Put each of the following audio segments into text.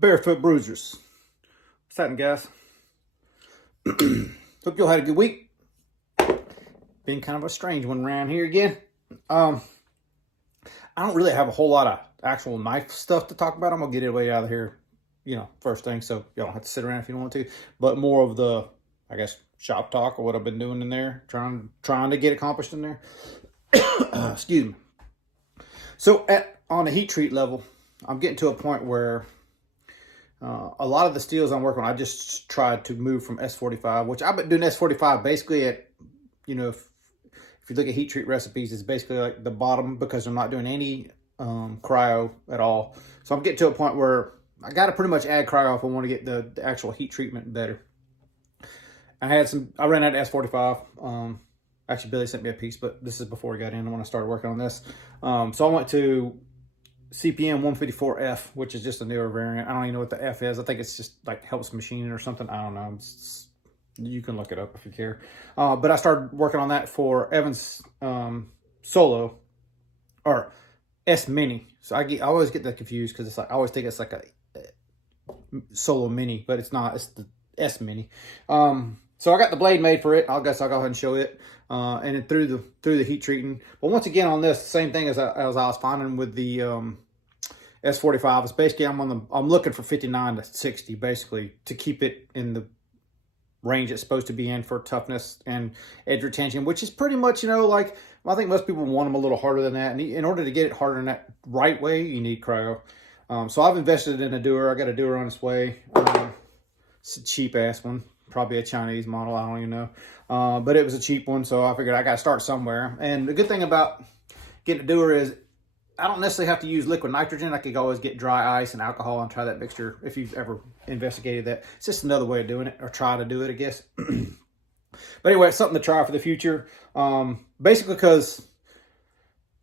Barefoot Bruisers. What's happening, guys? Hope you all had a good week. Been kind of a strange one around here again. I don't really have a whole lot of actual knife stuff to talk about. I'm gonna get it away out of here, first thing, so you don't have to sit around if you don't want to. But more of the, I guess, shop talk or what I've been doing in there, trying to get accomplished in there. Excuse me. So on the heat treat level, I'm getting to a point where a lot of the steels I'm working on, I just tried to move from S45, which I've been doing S45 basically at, if you look at heat treat recipes, it's basically like the bottom because I'm not doing any cryo at all. So I'm getting to a point where I got to pretty much add cryo if I want to get the actual heat treatment better. I ran out of S45. Actually, Billy sent me a piece, but this is before I got in when I started working on this. So I went to CPM 154F, which is just a newer variant. I don't even know what the F is. I think it's just like helps machining or something. I don't know. You can look it up if you care. But I started working on that for Evans Solo or S Mini. So I always get that confused because it's like I always think it's like a Solo Mini, but it's not. It's the S Mini. So I got the blade made for it. I guess I'll go ahead and show it. And then through the heat treating. But once again on this, same thing as I was finding with the S45. It's basically I'm looking for 59 to 60 basically to keep it in the range it's supposed to be in for toughness and edge retention, which is pretty much, like I think most people want them a little harder than that. And in order to get it harder in that right way, you need cryo. So I've invested in a Dewar. I got a Dewar on its way. It's a cheap ass one. Probably a Chinese model, I don't even know. But it was a cheap one, so I figured I got to start somewhere. And the good thing about getting a Dewar is I don't necessarily have to use liquid nitrogen. I could always get dry ice and alcohol and try that mixture if you've ever investigated that. It's just another way of doing it, or try to do it, I guess. But anyway, it's something to try for the future. Basically because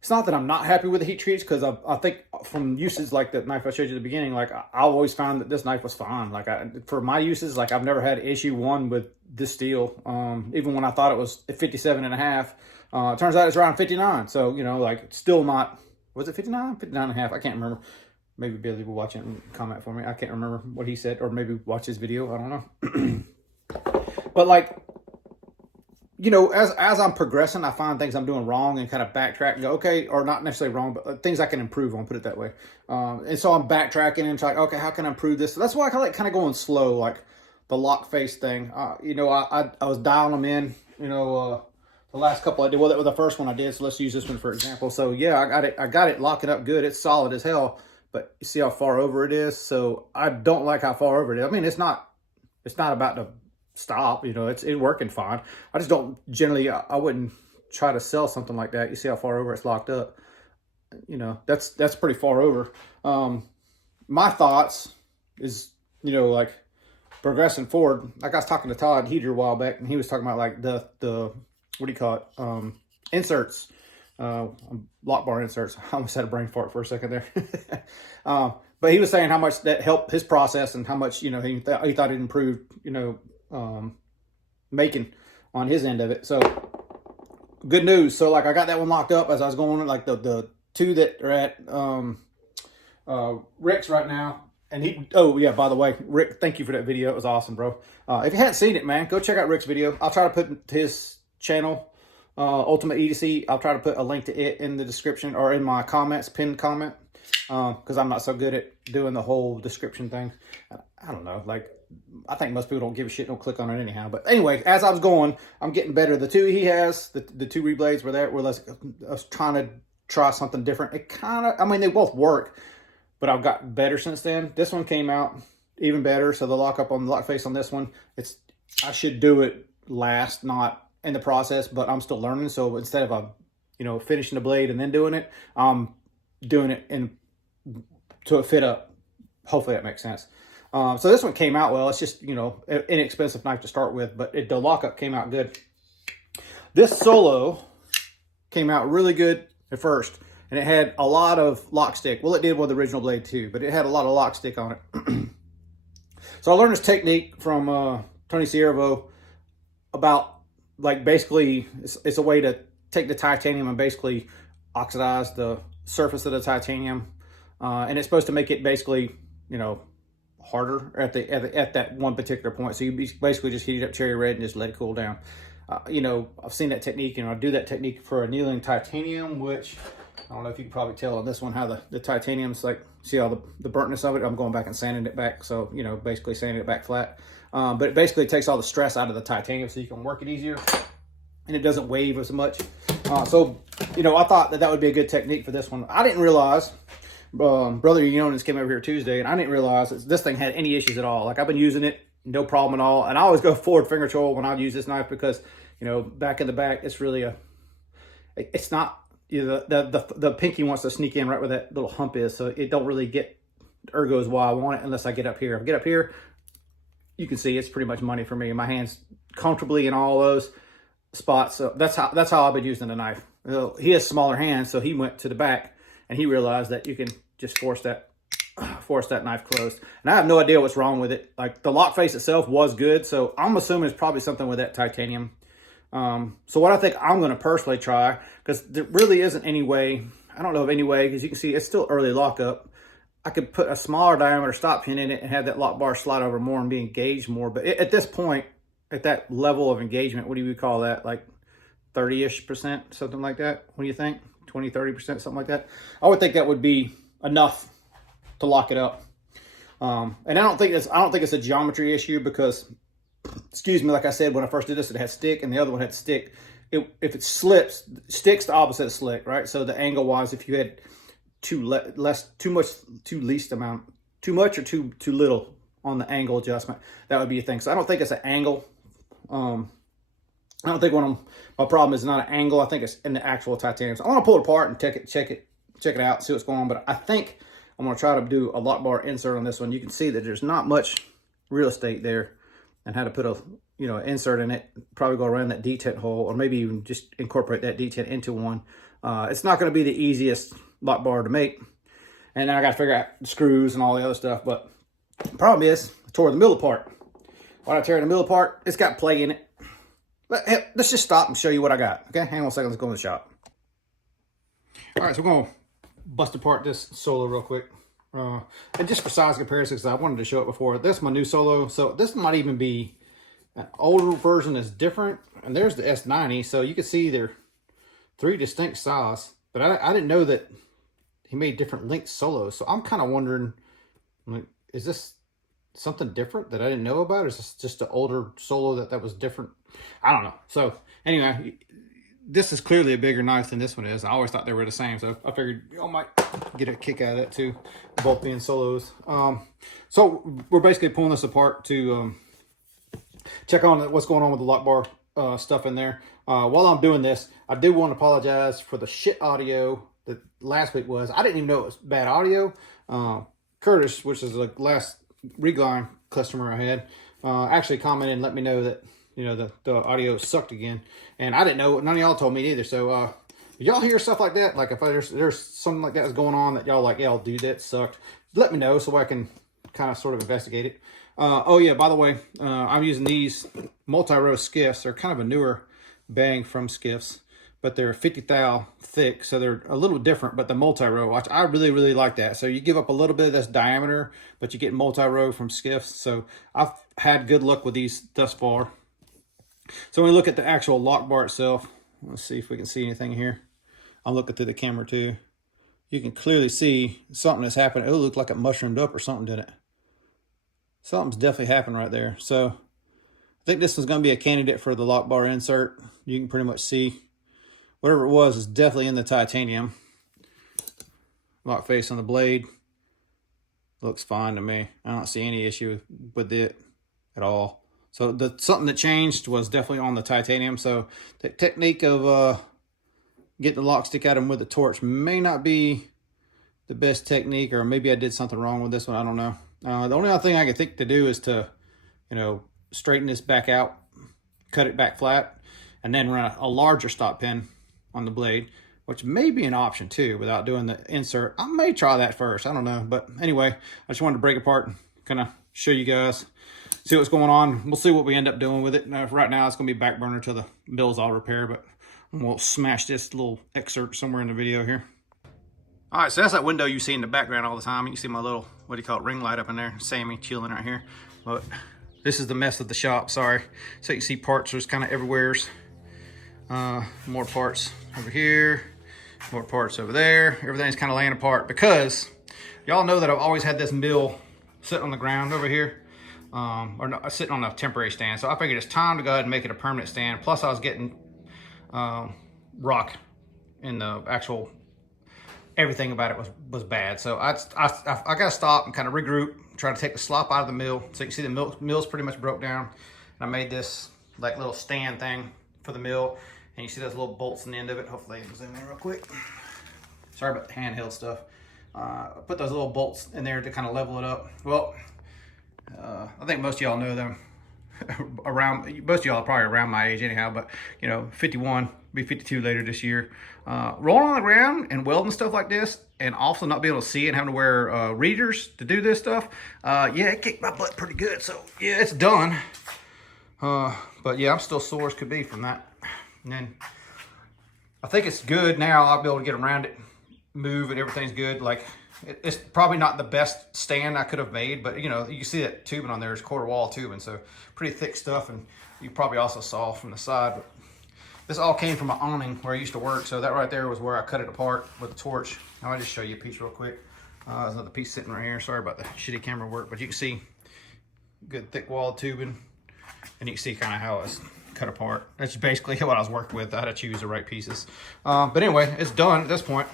it's not that I'm not happy with the heat treats, because I think from uses like that knife I showed you at the beginning, like I always found that this knife was fine. Like for my uses, like I've never had issue one with this steel. Even when I thought it was at 57.5, it turns out it's around 59. So, like it's still not, was it 59? 59.5, I can't remember. Maybe Billy will watch it and comment for me. I can't remember what he said, or maybe watch his video, I don't know. But like, as I'm progressing, I find things I'm doing wrong and kind of backtrack and go, okay, or not necessarily wrong, but things I can improve on, put it that way. And so I'm backtracking and trying, okay, how can I improve this? So that's why I kind of going slow, like the lock face thing. I was dialing them in, the last couple I did. Well, that was the first one I did, so let's use this one for example. So yeah, I got it locking up good. It's solid as hell, but you see how far over it is? So I don't like how far over it is. I mean, it's not about to stop, it's working fine. I just don't generally, I wouldn't try to sell something like that. You see how far over it's locked up? That's pretty far over. My thoughts is, like progressing forward. Like I was talking to Todd Heater a while back, and he was talking about like the what do you call it? Inserts, lock bar inserts. I almost had a brain fart for a second there. But he was saying how much that helped his process and how much, he thought it improved, making on his end of it. So good news. So like I got that one locked up as I was going, like the two that are at Rick's right now. And oh yeah, by the way, Rick, thank you for that video. It was awesome, bro. If you hadn't seen it, man, go check out Rick's video. I'll try to put his channel, Ultimate EDC. I'll try to put a link to it in the description or in my comments, pinned comment. Because I'm not so good at doing the whole description thing. I don't know, like I think most people don't give a shit, don't click on it anyhow. But anyway, as I was going, I'm getting better. The two he has, the two reblades were there. I was trying to try something different. It kind of, I mean, they both work, but I've gotten better since then. This one came out even better. So the lock face on this one, I should do it last, not in the process, but I'm still learning. So instead of finishing the blade and then doing it, I'm doing it to fit up. Hopefully that makes sense. So this one came out well. It's just, inexpensive knife to start with, but the lockup came out good. This Solo came out really good at first, and it had a lot of lock stick. Well, it did with the original blade too, but it had a lot of lock stick on it. So I learned this technique from Tony Ciervo about like basically it's a way to take the titanium and basically oxidize the surface of the titanium. And it's supposed to make it basically, harder at that one particular point. So you basically just heat it up cherry red and just let it cool down. You know, I've seen that technique, and I do that technique for annealing titanium, which I don't know if you can probably tell on this one how the titanium's like, see all the burntness of it. I'm going back and sanding it back, so, you know, basically sanding it back flat. But it basically takes all the stress out of the titanium so you can work it easier, and it doesn't wave as much. So, you know, I thought that would be a good technique for this one. I didn't realize, Brother Yonis came over here Tuesday, and I didn't realize that this thing had any issues at all. Like, I've been using it, no problem at all. And I always go forward finger control when I use this knife because, you know, back in the back, it's really it's not, you know, the pinky wants to sneak in right where that little hump is. So it don't really get ergo as why I want it unless I get up here. If I get up here, you can see it's pretty much money for me. My hands comfortably in all those spots. So that's how I've been using the knife. He has smaller hands, so he went to the back and he realized that you can just force that knife closed. And I have no idea what's wrong with it. Like, the lock face itself was good, so I'm assuming it's probably something with that titanium. So what I think I'm going to personally try, because there really isn't any way, I don't know of any way, because you can see it's still early lockup. I could put a smaller diameter stop pin in it and have that lock bar slide over more and be engaged more. But at this point, at that level of engagement, what do you call that? Like 30-ish%, something like that? What do you think? 20, 30%, something like that? I would think that would be enough to lock it up. And I don't think it's a geometry issue because, excuse me, like I said, when I first did this, it had stick and the other one had stick. If it slips, stick's the opposite of slick, right? So the angle wise, if you had too much or too little on the angle adjustment, that would be a thing. So I don't think it's an angle. I don't think my problem is not an angle. I think it's in the actual titanium. So I want to pull it apart and check it out, see what's going on. But I think I'm going to try to do a lock bar insert on this one. You can see that there's not much real estate there, and how to put a, you know, insert in it. Probably go around that detent hole, or maybe even just incorporate that detent into one. It's not going to be the easiest lock bar to make, and then I got to figure out the screws and all the other stuff. But the problem is, I tore the middle apart. Why did I tear the middle apart? It's got play in it. Let's just stop and show you what I got. Okay, hang on a second. Let's go in the shop. All right, so we're going to bust apart this Solo real quick. And just for size comparison, because I wanted to show it before. This is my new Solo. So this might even be an older version that's different. And there's the S90. So you can see they're 3 distinct sizes. But I didn't know that he made different length Solos. So I'm kind of wondering, like, is this something different that I didn't know about? Or is this just an older Solo that was different? I don't know. So anyway, this is clearly a bigger knife than this one is. I always thought they were the same, so I figured y'all might get a kick out of that too, both being Solos. So we're basically pulling this apart to check on what's going on with the lock bar stuff in there. While I'm doing this, I do want to apologize for the shit audio that last week was. I didn't even know it was bad audio. Curtis, which is the last Regline customer I had, actually commented and let me know that, you know, the audio sucked again. And I didn't know, none of y'all told me either. So if y'all hear stuff like that, like if there's something like that is going on that y'all like, yeah, dude, that sucked, let me know so I can kind of sort of investigate it. Oh yeah, by the way, I'm using these multi-row skiffs. They're kind of a newer bang from skiffs, but they're 50 thou thick, so they're a little different. But the multi-row, I really, really like that. So you give up a little bit of this diameter, but you get multi-row from skiffs. So I've had good luck with these thus far. So when we look at the actual lock bar itself, let's see if we can see anything here. I'm looking through the camera too. You can clearly see something that's happened. It looked like it mushroomed up or something, didn't it? Something's definitely happened right there. So I think this was going to be a candidate for the lock bar insert. You can pretty much see whatever it was is definitely in the titanium. Lock face on the blade looks fine to me. I don't see any issue with it at all. So something that changed was definitely on the titanium. So the technique of getting the lock stick at them with the torch may not be the best technique, or maybe I did something wrong with this one. I don't know. The only other thing I can think to do is to, you know, straighten this back out, cut it back flat, and then run a larger stop pin on the blade, which may be an option too without doing the insert. I may try that first. I don't know. But anyway, I just wanted to break apart and kind of show you guys, see what's going on. We'll see what we end up doing with it. Right now, it's going to be back burner till the mill's all repair, but we'll smash this little excerpt somewhere in the video here. All right, so that's that window you see in the background all the time. You can see my little, what do you call it, ring light up in there. Sammy chilling right here. But this is the mess of the shop, sorry. So you can see parts are kind of everywhere. More parts over here, more parts over there. Everything's kind of laying apart because y'all know that I've always had this mill sitting on the ground over here. Or no, sitting on a temporary stand. So I figured it's time to go ahead and make it a permanent stand. Plus I was getting rock in the actual, everything about it was bad. So I got to stop and kind of regroup, try to take the slop out of the mill. So you can see the mill's pretty much broke down. And I made this like little stand thing for the mill. And you see those little bolts in the end of it. Hopefully I can zoom in real quick. Sorry about the handheld stuff. I put those little bolts in there to kind of level it up. Well, I think most of y'all know them around, most of y'all are probably around my age anyhow, but you know, 51, be 52 later this year. Rolling on the ground and welding stuff like this, and also not being able to see and having to wear readers to do this stuff. Yeah, it kicked my butt pretty good. So yeah, it's done. But yeah, I'm still sore as could be from that. And then I think it's good now. I'll be able to get around it, move, and everything's good. Like, it's probably not the best stand I could have made, but you know, you see that tubing on there is quarter wall tubing, so pretty thick stuff. And you probably also saw from the side, but this all came from an awning where I used to work. So that right there was where I cut it apart with a torch. Now I'll just show you a piece real quick. There's another piece sitting right here. Sorry about the shitty camera work, but you can see good thick wall tubing, and you can see kind of how it's cut apart. That's basically what I was working with. I had to choose the right pieces. But anyway, it's done at this point.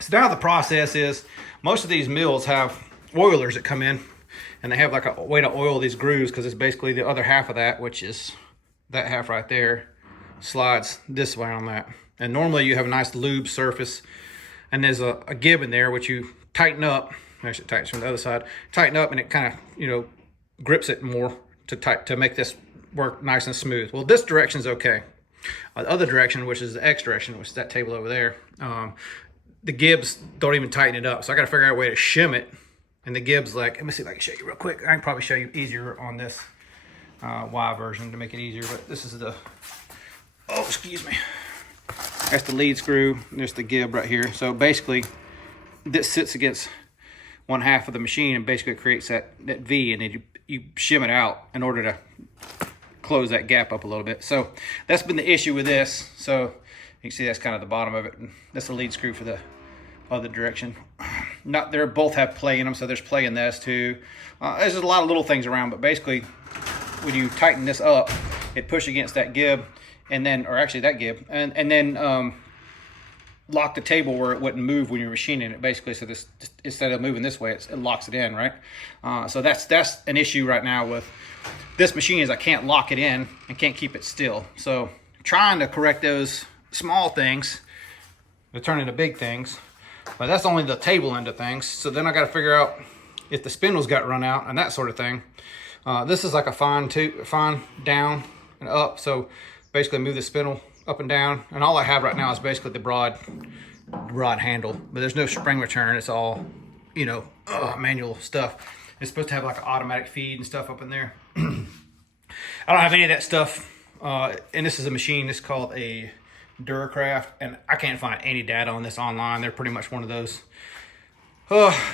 So now the process is, most of these mills have oilers that come in, and they have like a way to oil these grooves, because it's basically the other half of that, which is that half right there, slides this way on that. And normally you have a nice lube surface, and there's a gib in there which you tighten up. Actually, it tightens from the other side. Tighten up, and it kind of, you know, grips it more to make this work nice and smooth. Well, this direction's okay. The other direction, which is the X direction, which is that table over there, the gibs don't even tighten it up. So I got to figure out a way to shim it. And the gibs, like, let me see if I can show you real quick. I can probably show you easier on this Y version to make it easier. But this is the, oh, excuse me. That's the lead screw. There's the gib right here. So basically, this sits against one half of the machine and basically creates that V, and then you shim it out in order to close that gap up a little bit. So that's been the issue with this. So you can see that's kind of the bottom of it. And that's the lead screw for the other direction. Not, they both have play in them, so there's play in this too. There's just a lot of little things around, but basically when you tighten this up, it pushes against that gib, and then, or actually that gib, and then lock the table where it wouldn't move when you're machining it, basically. So this, instead of moving this way, it locks it in, right? So that's an issue right now with this machine, is I can't lock it in and can't keep it still. So trying to correct those small things to turn into big things, but that's only the table end of things. So then I got to figure out if the spindles got run out and that sort of thing. This is like a fine down and up. So basically move the spindle up and down, and all I have right now is basically the broad handle, but there's no spring return. It's all, you know, manual stuff. It's supposed to have like an automatic feed and stuff up in there. I don't have any of that stuff. And this is a machine. It's called a Duracraft, and I can't find any data on this online. They're pretty much one of those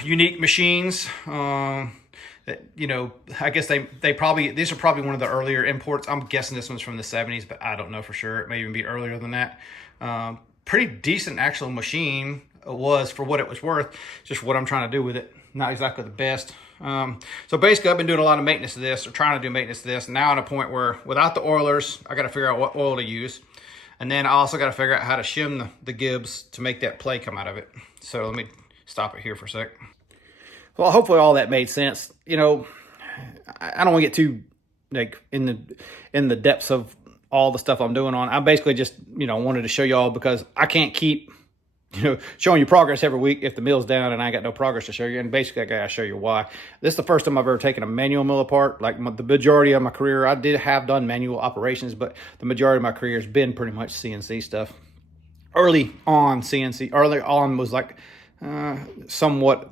unique machines. That, you know, I guess they probably, these are probably one of the earlier imports. I'm guessing this one's from the 70s, but I don't know for sure. It may even be earlier than that. Pretty decent actual machine was for what it was worth. Just what I'm trying to do with it, not exactly the best. So basically I've been doing a lot of maintenance to this, or trying to do maintenance to this. Now at a point where without the oilers, I got to figure out what oil to use. And then I also got to figure out how to shim the gibs to make that play come out of it. So let me stop it here for a sec. Well, hopefully all that made sense. You know, I don't want to get too like in the depths of all the stuff I'm doing on. I basically just, you know, wanted to show y'all, because I can't keep, you know, showing you progress every week if the mill's down and I got no progress to show you. And basically I gotta show you why. This is the first time I've ever taken a manual mill apart. Like the majority of my career, I have done manual operations, but the majority of my career has been pretty much CNC stuff. Early on was like somewhat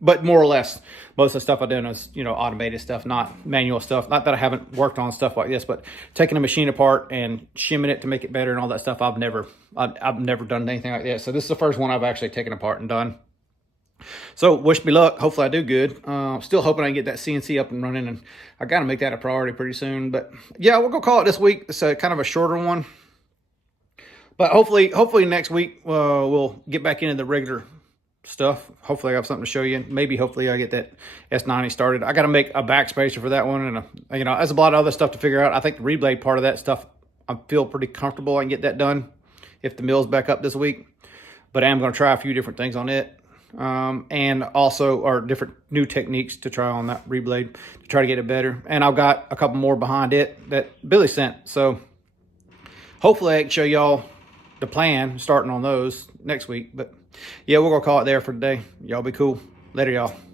but more or less, most of the stuff I've done is, you know, automated stuff, not manual stuff. Not that I haven't worked on stuff like this, but taking a machine apart and shimming it to make it better and all that stuff, I've never done anything like that. So this is the first one I've actually taken apart and done. So wish me luck. Hopefully I do good. Still hoping I can get that CNC up and running, and I got to make that a priority pretty soon. But yeah, we'll go call it this week. It's a kind of a shorter one. But hopefully next week we'll get back into the regular stuff. Hopefully I have something to show you. Maybe hopefully I get that S90 started. I got to make a backspacer for that one, and you know, there's a lot of other stuff to figure out. I think the reblade part of that stuff, I feel pretty comfortable I can get that done if the mill's back up this week. But I am going to try a few different things on it, and also are different new techniques to try on that reblade to try to get it better. And I've got a couple more behind it that Billy sent, so hopefully I can show y'all the plan starting on those next week. But yeah, we're gonna call it there for today. Y'all be cool. Later, y'all.